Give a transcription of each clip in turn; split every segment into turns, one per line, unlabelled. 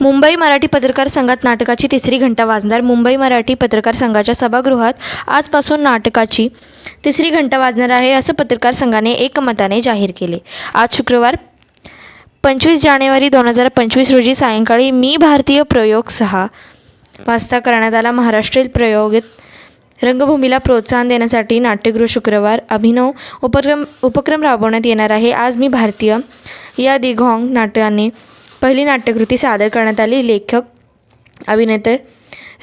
मुंबई मराठी पत्रकार संघात नाटकाची तिसरी घंटा वाजणार. मुंबई मराठी पत्रकार संघाच्या सभागृहात आजपासून नाटकाची तिसरी घंटा वाजणार आहे असं पत्रकार संघाने एकमताने जाहीर केले. आज शुक्रवार पंचवीस जानेवारी दोन हजार पंचवीस रोजी सायंकाळी मी भारतीय प्रयोग सहा वाजता करण्यात आला. महाराष्ट्रीय प्रयोगित रंगभूमीला प्रोत्साहन देण्यासाठी नाट्यगृह शुक्रवार अभिनव उपक्रम उपक्रम राबवण्यात येणार आहे. आज मी भारतीय या दिघॉंग नाटकाने पहिली नाट्यकृती सादर करण्यात आली. लेखक अभिनेते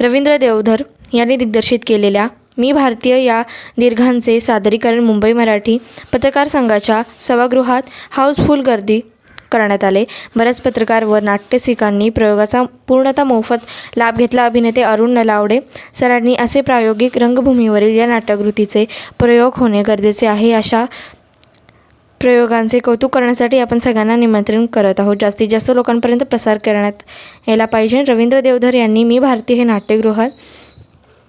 रवींद्र देवधर यांनी दिग्दर्शित केलेल्या मी भारतीय या दीर्घांचे सादरीकरण मुंबई मराठी पत्रकार संघाच्या सभागृहात हाऊसफुल गर्दी करण्यात आले. बऱ्याच पत्रकार व नाट्यसिकांनी प्रयोगाचा पूर्णतः मोफत लाभ घेतला. अभिनेते अरुण नलावडे सरांनी असे प्रायोगिक रंगभूमीवरील या नाट्यकृतीचे प्रयोग होणे गरजेचे आहे अशा प्रयोगांचे कौतुक करण्यासाठी आपण सगळ्यांना निमंत्रण करत आहोत. जास्तीत जास्त लोकांपर्यंत प्रसार करण्यात यायला पाहिजे. रवींद्र देवधर यांनी मी भारतीय हे नाट्यगृह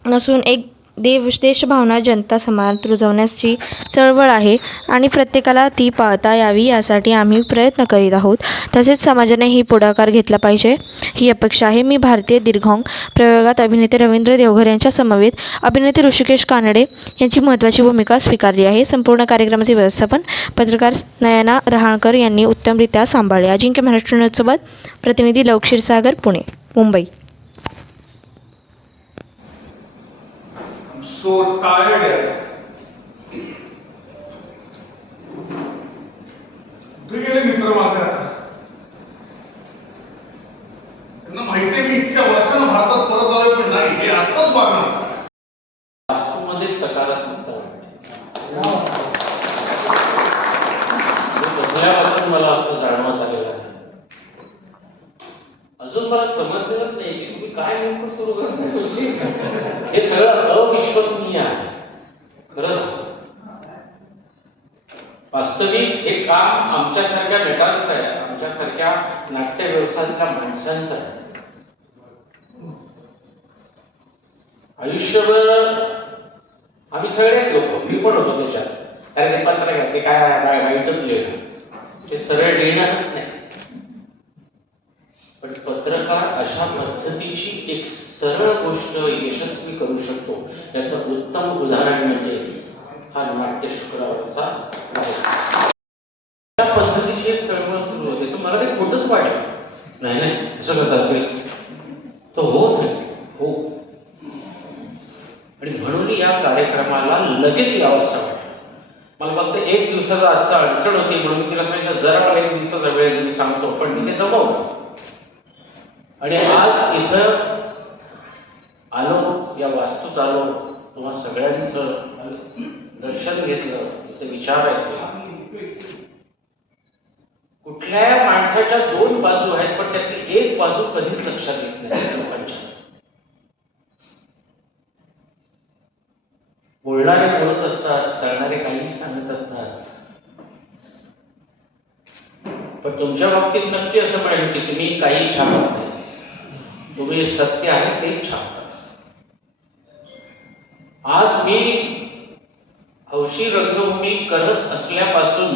नसून एक देव देशभावना जनता समाज रुजवण्याची चळवळ आहे आणि प्रत्येकाला ती पाहता यावी यासाठी आम्ही प्रयत्न करीत आहोत. तसेच समाजाने ही पुढाकार घेतला पाहिजे. ही अपेक्षा आहे. मी भारतीय दीर्घोंग प्रयोगात अभिनेते रवींद्र देवघर यांच्या समवेत अभिनेते ऋषिकेश कानडे यांची महत्त्वाची भूमिका स्वीकारली आहे. संपूर्ण कार्यक्रमाचे व्यवस्थापन पत्रकार नयना रहाणकर यांनी उत्तमरित्या सांभाळले. अजिंक्य महाराष्ट्र न्यूजसोबत प्रतिनिधी लवक्षीरसागर पुणे मुंबई.
So tired. कुठे गेले मित्र माझे आता त्यांना माहिती आहे मी इतक्या वर्षानं भारतात परत आलोय पण नाही हे असंच वागणार
वास्तूमध्ये सकारात्मकता वाटते. बघल्यापासून मला असं जाणवत आलेलं आहे. अजून मला समजलेलंच नाही की तुम्ही काय नेमकं सुरू करताय म्हणजे. हे सगळं अविश्वसनीय आहे. खरंच वास्तविक हे काम आमच्यासारख्या नटांचं आहे. आमच्यासारख्या नाट्य व्यवसायातल्या माणसांचं आहे. आयुष्यभर आम्ही सगळेच लोक मी पण होतो त्याच्यात. अरे ते पत्र घ्या ते काय वाईटच लिहिणं ते सरळ लिहिणारच नाही. पत्रकार अशा पद्धतीची एक सरळ गोष्ट यशस्वी करू शकतो. याचं उत्तम उदाहरण म्हणजे हा नाट्य शुक्रवारचा अशा पद्धतीची एक चळवळ सुरू होते. तर मला ते खोटंच वाटलं. नाही नाही असं कसं असेल? तो हो नाही हो. आणि म्हणून या कार्यक्रमाला लगेच यावंसं वाटलं. मला फक्त एक दिवसाचा आजचा अडचण होती म्हणून तिला सांगितलं जरा मला एक दिवसाचा वेळ मी सांगतो. पण मी ते आणि आज इथं आलो या वास्तूत आलो तुम्हा सगळ्यांचं दर्शन घेतलं तिथे विचार ऐकला कुठल्या माणसाच्या दोन बाजू आहेत पण त्यातली एक बाजू कधीच लक्षात येत नाही लोकांच्या. बोलणारे बोलत असतात सांगणारे काही सांगत असतात. पण तुमच्या बाबतीत नक्की असं म्हणेल की तुम्ही काही छापत नाही. तुम्ही सत्य आहे तेच छापता आज मी हौशी रंगभूमी करत असल्यापासून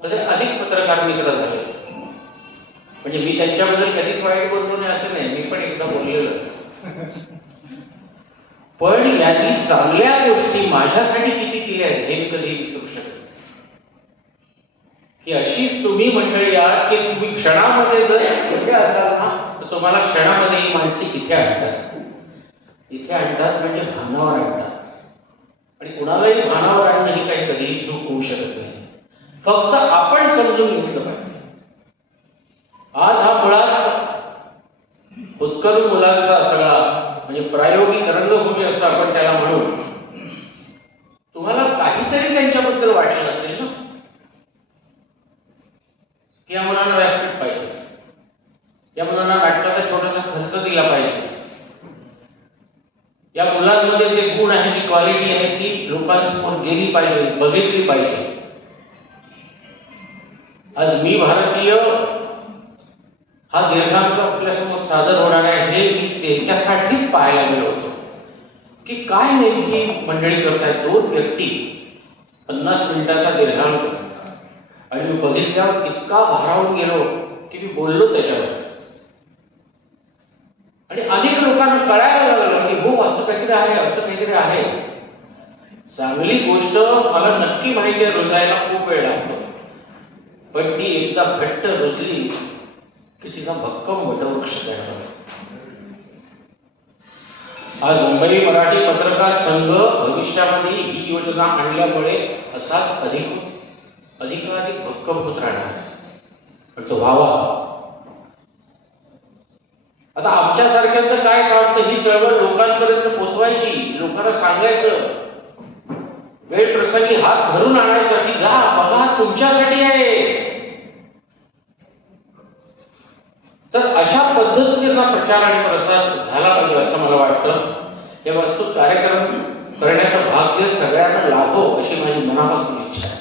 म्हणजे अधिक पत्रकार मित्र झाले. म्हणजे मी त्यांच्याबद्दल कधीच वाईट बोललो नाही असं नाही मी पण एकदा बोललेलो. पण यांनी चांगल्या गोष्टी माझ्यासाठी किती केल्या आहेत हे मी कधी विसरू शकत की अशीच तुम्ही मंडळी आहात की तुम्ही क्षणामध्ये जर कुठे असाल ना तर तुम्हाला क्षणामध्ये ही माणसे इथे आणतात. इथे आणतात म्हणजे भानावर आणतात. आणि कुणालाही भानावर आणणं ही काही कधीही चूक होऊ शकत नाही. फक्त आपण समजून घेतलं पाहिजे. आज हा मुळात होतकरू मुलांचा सगळा म्हणजे प्रायोगिक रंगभूमी असं आपण त्याला म्हणू. तुम्हाला काहीतरी त्यांच्याबद्दल वाटलं असेल ना? या मुलांना व्यासपीठ पाहिजे. या मुलांना नाटकाचा छोटासा खर्च दिला पाहिजे. या मुलांमध्ये जे गुण आहे, जी क्वालिटी आहे, ती लोकांसमोर गेली पाहिजे, बघितली पाहिजे. आज मी भारतीय, हा दीर्घांक आपल्यासमोर सादर होणार आहे, हे मी त्यांच्यासाठीच पाहायला गेलो की काय नेमकी मंडळी करतायत? दोन व्यक्ती, पन्नास मिनिटाचा दीर्घांक. आणि मी बघितल्यावर इतका भारावून गेलो की मी बोललो त्याच्यावर. आणि अनेक लोकांना कळायला लागलं की हो असं काहीतरी आहे असं काहीतरी आहे. चांगली गोष्ट मला नक्की माहिती आहे रुजायला खूप वेळ लागतो. पण ती एकदा घट्ट रुजली की तिचा भक्कम वटवृक्ष तयार होतो आज मुंबई मराठी पत्रकार संघ भविष्यामध्ये ही योजना आणल्यामुळे असाच अधिक अधिकाधिक भक्कम होत राहणार पण तो व्हावा. आता आमच्यासारख्यांचं काय काम तर ही चळवळ लोकांपर्यंत पोचवायची लोकांना सांगायचं. वेळ प्रसंगी हात धरून आणायसाठी जा बघा तुमच्यासाठी आहे. तर अशा पद्धतीचा प्रचार आणि प्रसार झाला पाहिजे असं मला वाटतं. हे वस्तू कार्यक्रम करण्याचं भाग्य सगळ्यांना लाभो अशी माझी मनापासून इच्छा आहे.